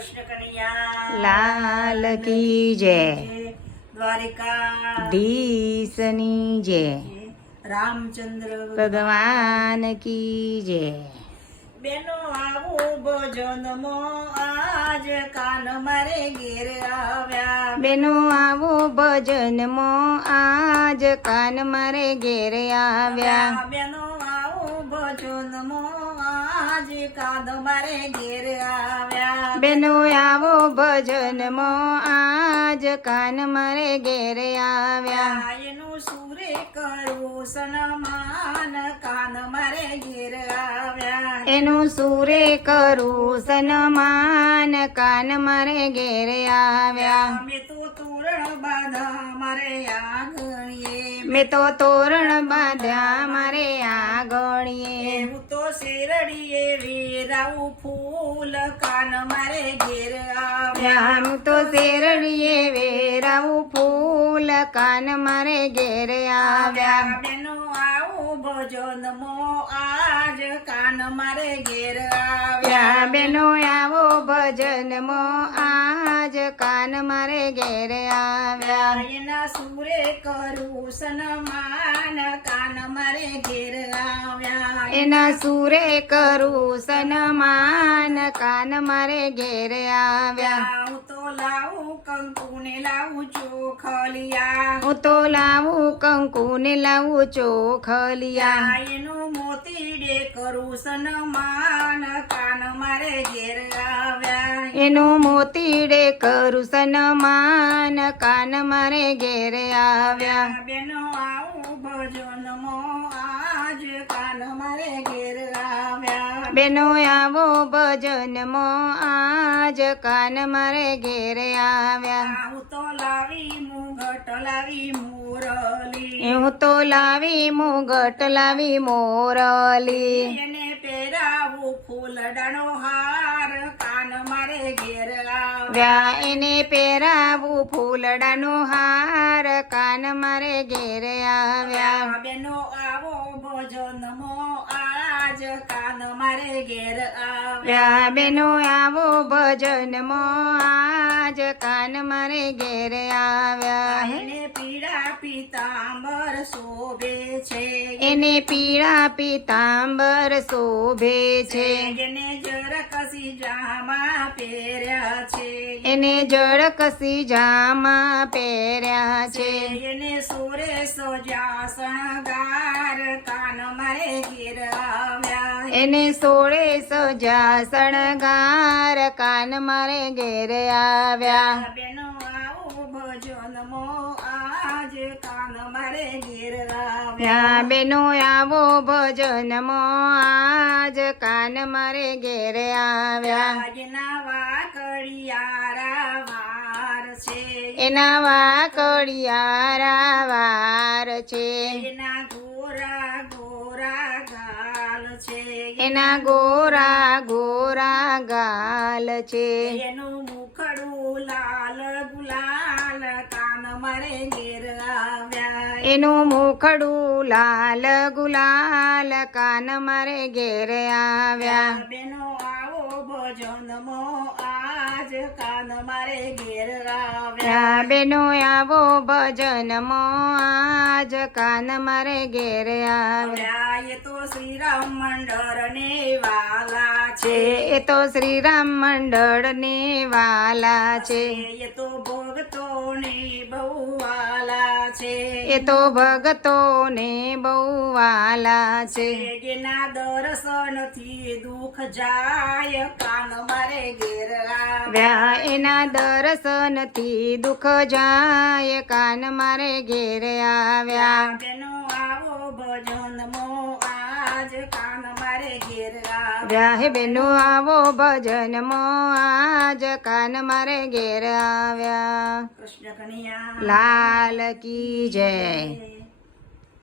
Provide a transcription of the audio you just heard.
કૃષ્ણ કનૈયા લાલ કી જય, દ્વારિકાધીશની જય, રામચંદ્ર ભગવાન કી જય. બેનો આવું ભજનમો આજ કાન મારે ઘેર આવ્યા. બેનો આવો ભજનમાં આજ કાન મારે ઘેર આવ્યા. બેનો આવું ભજનમો આજ કાન મારે ઘેર આવ્યા. બેનો આવો ભજનમાં આજ કાન મારે ઘેર આવ્યા. એનું સુરે કરું સન્માન કાન મારે ઘેર આવ્યા. એનું સુરે કરું સન્માન કાન મારે ઘેર આવ્યા. મેં તો તોરણ બાંધા મારે આંગણીએ. મેં તો તોરણ બાંધ્યા મારે આંગણીએ. હું તો શેરડીએ વેરાવું ફૂલ કાન મારે ઘેર આવ્યા. હું તો શેરડીએ વેરાવું ફૂલ કાન મારે ઘેર આવ્યા. બેનો આવું ભજનમો આજ કાન મારે ઘેર આવ્યા. બેનો આવો ભજનમાં આજ કાન મારે ઘેર આવ્યા. એના સુરે કરું સન્માન કાન મારે ઘેર આવ્યા. એના સુરે કરું સન્માન કાન મારે ઘેર આવ્યા. હું તો લાવું કંકુ ને લાવું ચોખલિયા. હું તો લાવું કંકુ ને લાવું ચોખલિયા. એનું મોતીડે કરું સન્માન કાન મારે ઘેર આવ્યા. એનું મોતીડે કરું સન્માન કાન મારે ઘેર આવ્યા. બેનો આવું ભજનમો આજ કાન મારે ઘેર આવ્યા. બેનો આવો ભજનમાં આજ કાન મારે ઘેર આવ્યા. હું તો લાવી મુગટ લાવી મોરલી. હું તો લાવી મુગટ લાવી મોરલી. એને પહેરાવું ફૂલડાનો હાર કાન મારે ઘેર આવ્યા. એને પહેરાવું ફૂલડાનો હાર કાન મારે ઘેર આવ્યા. બેનો આવો ભજનમો આજ કાન મારે ઘેર આવ્યા. બેનો આવો ભજનમાં આજ કાન મારે ઘેર આવ્યા. એને પીળા પીતાંબર શોભે છે. એને પીળા પીતાંબર શોભે છે. એને જરકસી જામા પહેર્યા છે. એને જળકસી જામા પહેર્યા છે. એને સોરે સજા શણગાર કાન મારે ઘેર આવ્યા. એને સોળે સજા શણગાર કાન મારે ઘેર આવ્યા. બેનો આવો ભજનમો આજ કાન મારે ઘેર આવ્યા. બેનો આવો ભજનમાં આજ કાન મારે ઘેર આવ્યા. એના વાકડિયારા વાર છે. એના વાકડિયારા વાર છે. એના ગોરા ગોરા ગાલ છે. એના ગોરા ગોરા ગાલ છે. એનું મુખડું લાલ ગુલાલ કાન મારે ઘેર આવ્યા. એનું મુખડું લાલ ગુલાલ કાન મારે ઘેર આવ્યા. બેનો આવો ભજનમો આજ કાન મારે ઘેર આવ્યા. બેનો આવો ભજનમાં આજ કાન મારે ઘેર આવ્યા. એ તો શ્રીરામ મંડળ ને વાલા છે. એ તો શ્રીરામ મંડળ ને વાલા છે. એ તો ભક્તો ને બહુ વાલા છે. એ તો ભગતો ને બહુ વાલા છે. એના દર્શનથી દુઃખ જાય કાન મારે ઘેર આવ્યા. એના દર્શનથી દુઃખ જાય કાન મારે ઘેર આવ્યા. બેનો આવો ભજનમો આજ કાન મારે ઘેર આવ્યા. હે બેનો આવો ભજનમાં આજ કાન મારે ઘેર આવ્યા. કૃષ્ણ કનૈયા લાલ કી જય.